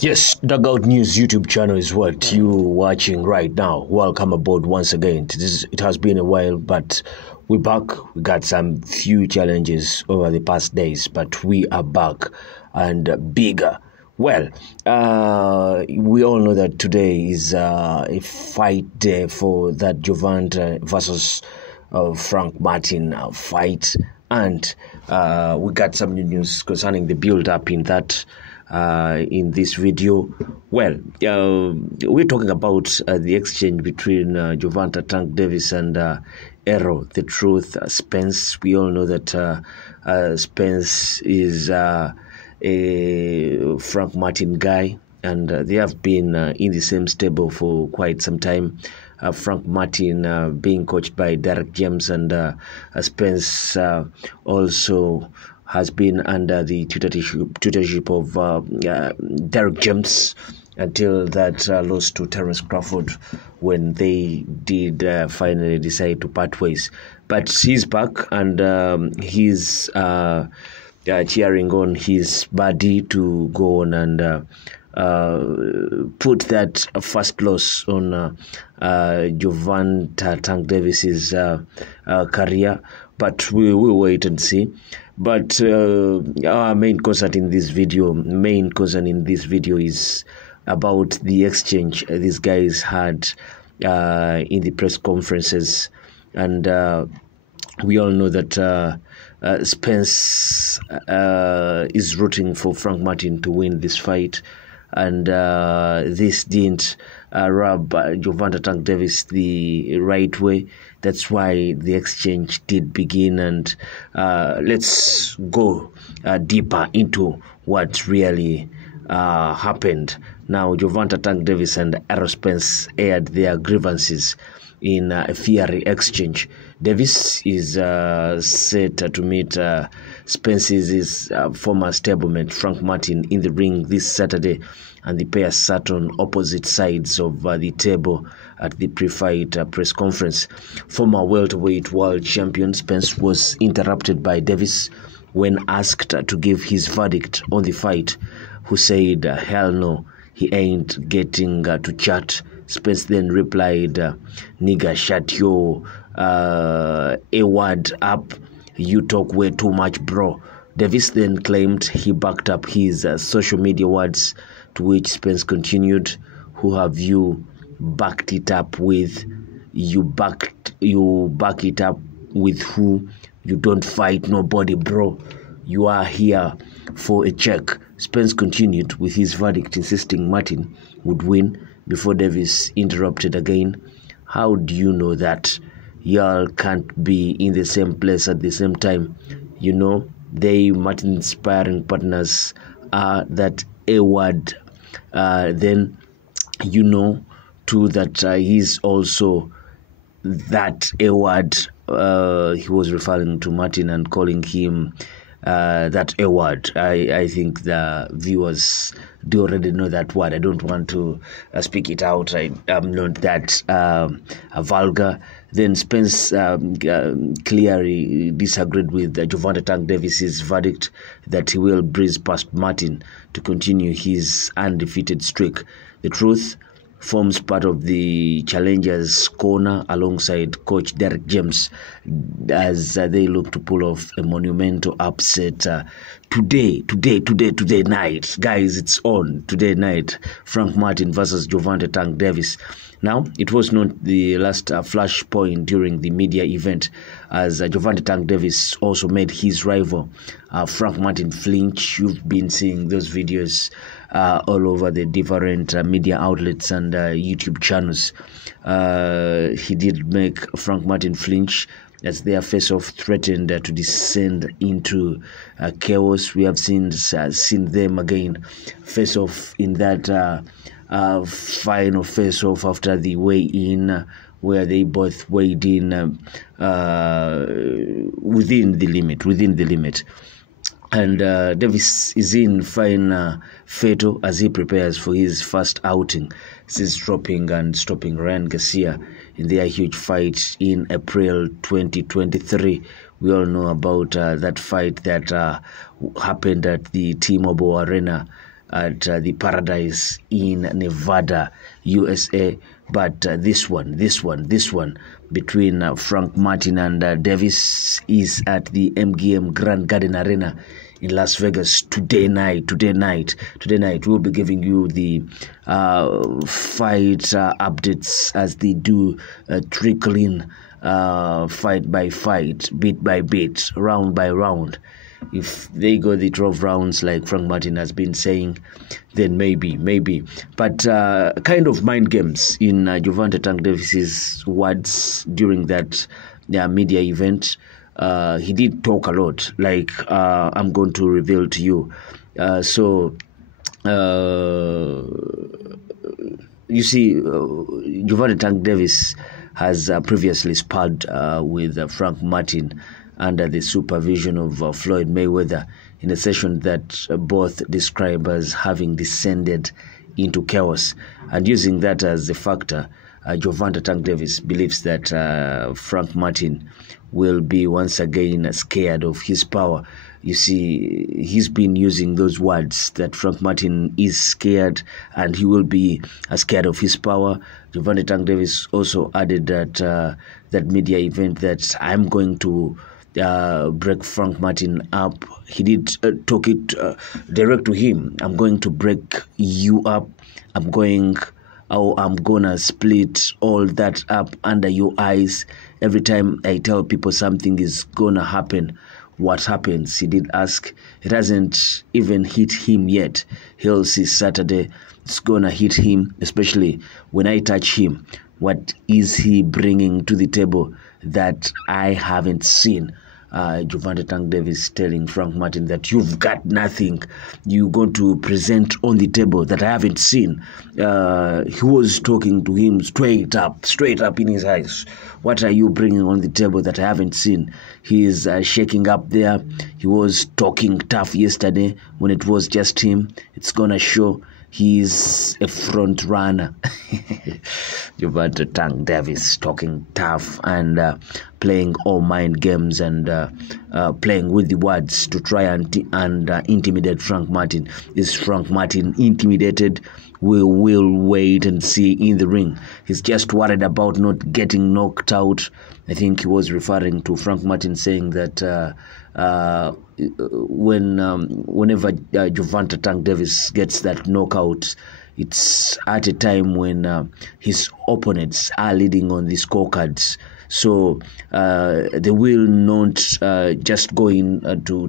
Yes, Dugout News YouTube channel is what you're watching right now. Welcome aboard once again. It has been a while, but we're back. We got some few challenges over the past days, but we are back and bigger. Well, we all know that today is a fight day for that Jovanta versus Frank Martin fight, and we got some new news concerning the build-up in that. In this video, well, we're talking about the exchange between Jovanta Tank Davis and Errol the Truth Spence. We all know that Spence is a Frank Martin guy, and they have been in the same stable for quite some time. Frank Martin being coached by Derek James, and Spence also has been under the tutorship of Derek James until that loss to Terence Crawford when they did finally decide to part ways. But he's back, and he's cheering on his buddy to go on and put that first loss on Jovanta Tank Davis's career. But we will wait and see. But our main concern in this video is about the exchange these guys had in the press conferences, and we all know that Spence is rooting for Frank Martin to win this fight, and this didn't rub Jovanta Tank Davis the right way. That's why the exchange did begin, and let's go deeper into what really happened. Now, Jovanta Tank Davis and Errol Spence aired their grievances in a fiery exchange. Davis is set to meet Spence's former stablemate Frank Martin in the ring this Saturday, and the pair sat on opposite sides of the table at the pre-fight press conference. Former welterweight world champion Spence was interrupted by Davis when asked to give his verdict on the fight, who said, "Hell no, he ain't getting to chat." Spence then replied, "Nigga, shut your A-word up. You talk way too much, bro." Davis then claimed he backed up his social media words, to which Spence continued, "Who have you backed it up with? You back it up with who? You don't fight nobody, bro. You are here for a check." Spence continued with his verdict, insisting Martin would win, before Davis interrupted again. "How do you know that? Y'all can't be in the same place at the same time. You know, they Martin's sparring partners are that A-word. Then you know too that he's also that A-word." He was referring to Martin and calling him that A-word. I think the viewers do already know that word. I don't want to speak it out. I'm not that vulgar. Then Spence clearly disagreed with Jovanta Tank Davis's verdict that he will breeze past Martin to continue his undefeated streak. The Truth forms part of the challengers' corner alongside coach Derek James as they look to pull off a monumental upset today night. Guys, it's on today night. Frank Martin versus Jovanta Tank Davis. Now, it was not the last flashpoint during the media event, as Jovanta Tank Davis also made his rival Frank Martin flinch. You've been seeing those videos all over the different media outlets and YouTube channels. He did make Frank Martin flinch as their face-off threatened to descend into chaos. We have seen them again face-off in that final face-off after the weigh-in, where they both weighed in within the limit. And Davis is in fine fatal as he prepares for his first outing since dropping and stopping Ryan Garcia in their huge fight in April 2023. We all know about that fight that happened at the T-Mobile Arena at the Paradise in Nevada, USA. But this one between Frank Martin and Davis is at the MGM Grand Garden Arena in Las Vegas today night. We'll be giving you the fight updates as they do trickle in, fight by fight, bit by bit, round by round. If they go the 12 rounds like Frank Martin has been saying, then maybe. But kind of mind games in Gervonta Tank Davis's words during that media event. He did talk a lot, like I'm going to reveal to you. You see, Gervonta Tank Davis has previously sparred with Frank Martin under the supervision of Floyd Mayweather in a session that both describe as having descended into chaos. And using that as a factor, Gervonta Tank Davis believes that Frank Martin will be once again scared of his power. You see, he's been using those words that Frank Martin is scared and he will be scared of his power. Gervonta Tank Davis also added that that media event that I'm going to break Frank Martin up. He did talk it direct to him. I'm going to break you up. I'm gonna split all that up under your eyes. Every time I tell people something is gonna happen, what happens? He did ask. It hasn't even hit him yet. He'll see Saturday. It's gonna hit him, especially when I touch him. What is he bringing to the table that I haven't seen? Gervonta Tank Davis telling Frank Martin that you've got nothing. You're going to present on the table that I haven't seen. He was talking to him straight up in his eyes. What are you bringing on the table that I haven't seen? He is shaking up there. He was talking tough yesterday when it was just him. It's gonna show. He's a front runner. Gervonta Tank Davis talking tough and playing all mind games and playing with the words to try and intimidate Frank Martin. Is Frank Martin intimidated? We will wait and see in the ring. He's just worried about not getting knocked out. I think he was referring to Frank Martin saying that whenever Gervonta Tank Davis gets that knockout, it's at a time when his opponents are leading on the scorecards. So they will not just go in to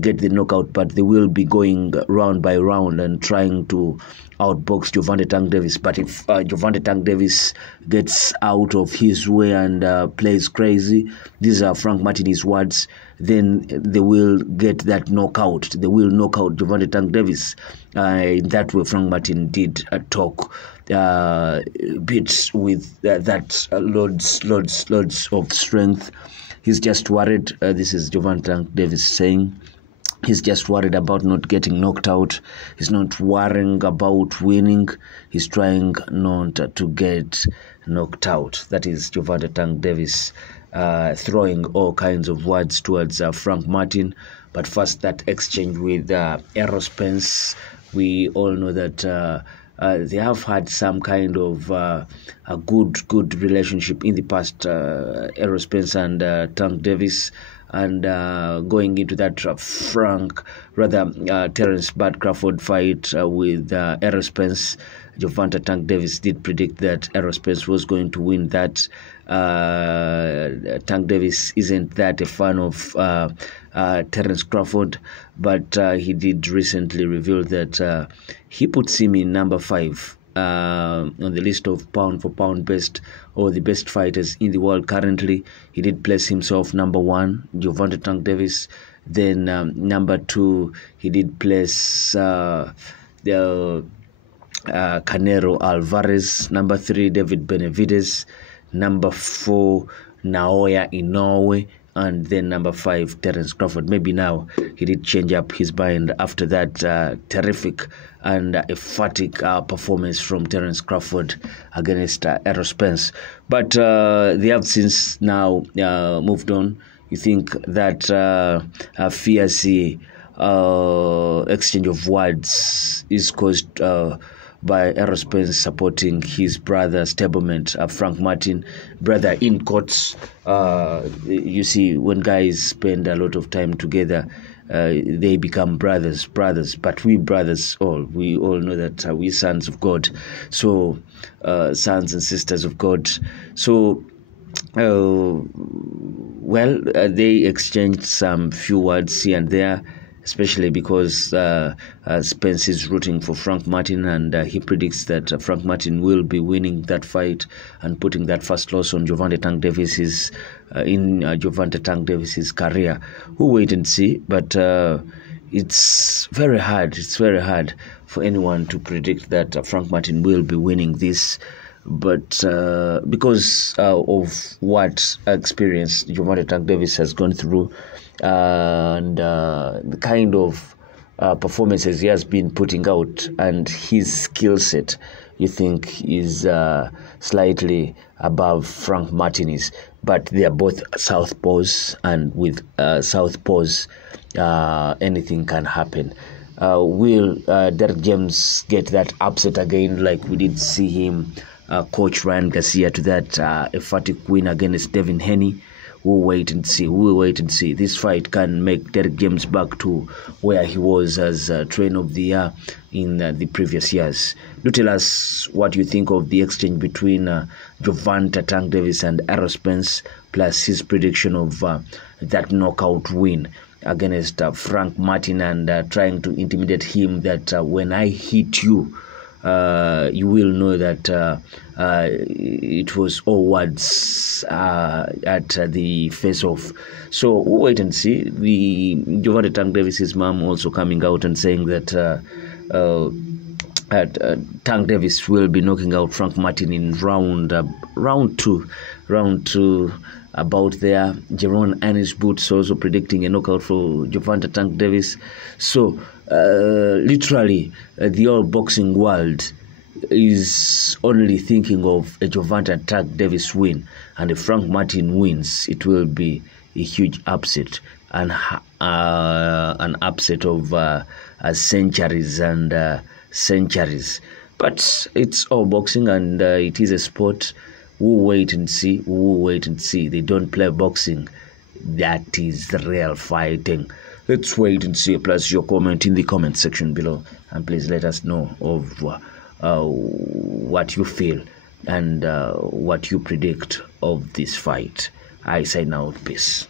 get the knockout, but they will be going round by round and trying to outbox Gervonta Tank Davis. But if Gervonta Tank Davis gets out of his way and plays crazy, these are Frank Martin's words, then they will get that knockout. They will knock out Gervonta Tank Davis. In that way, Frank Martin did talk bits with that loads of strength. He's just worried. This is Gervonta Tank Davis saying. He's just worried about not getting knocked out. He's not worrying about winning. He's trying not to get knocked out. That is Gervonta Tank Davis throwing all kinds of words towards Frank Martin. But first, that exchange with Errol Spence. We all know that they have had some kind of a good relationship in the past, Errol Spence and Tank Davis. And going into that Terence Bud Crawford fight with Errol Spence, Gervonta Tank Davis did predict that Errol Spence was going to win that. Tank Davis isn't that a fan of Terence Crawford, but he did recently reveal that he puts him in number 5 on the list of pound for pound best or the best fighters in the world currently. He did place himself number 1, Gervonta Tank Davis. Then number 2, he did place the Canelo Alvarez. Number 3, David Benavidez. Number 4, Naoya Inoue. And then number 5, Terence Crawford. Maybe now he did change up his mind after that terrific and emphatic performance from Terence Crawford against Errol Spence. But they have since now moved on. You think that fierce exchange of words is caused by Errol Spence supporting his brother stablemate Frank Martin, brother in courts. You see, when guys spend a lot of time together, they become brothers. But we brothers, we all know that we sons of God, so sons and sisters of God. So they exchanged some few words here and there, especially because Spence is rooting for Frank Martin, and he predicts that Frank Martin will be winning that fight and putting that first loss on Gervonta Tank Davis's Gervonta Tank Davis's career. We'll wait and see, but it's very hard. It's very hard for anyone to predict that Frank Martin will be winning this. But because of what experience Gervonta Tank Davis has gone through, and the kind of performances he has been putting out, and his skill set, you think is slightly above Frank Martin is. But they are both southpaws, and with southpaws, anything can happen. Will Derek James get that upset again, like we did see him coach Ryan Garcia to that emphatic win against Devin Haney? We'll wait and see. This fight can make Derek James back to where he was as trainer of the year in the previous years. Do tell us what you think of the exchange between Gervonta Tank Davis and Errol Spence, plus his prediction of that knockout win against Frank Martin, and trying to intimidate him that when I hit you, you will know that it was all words at the face-off. So we'll wait and see. The Gervonta Tank Davis's mom also coming out and saying that Tank Davis will be knocking out Frank Martin in round two. About there, Jerome Annis Boots also predicting a knockout for Gervonta Tank Davis. So literally, the whole boxing world is only thinking of a Gervonta Tank Davis win, and if Frank Martin wins, it will be a huge upset, and an upset of centuries and centuries. But it's all boxing, and it is a sport. We'll wait and see. They don't play boxing. That is the real fighting. Let's wait and see. Plus your comment in the comment section below, and please let us know of what you feel and what you predict of this fight. I say now, peace.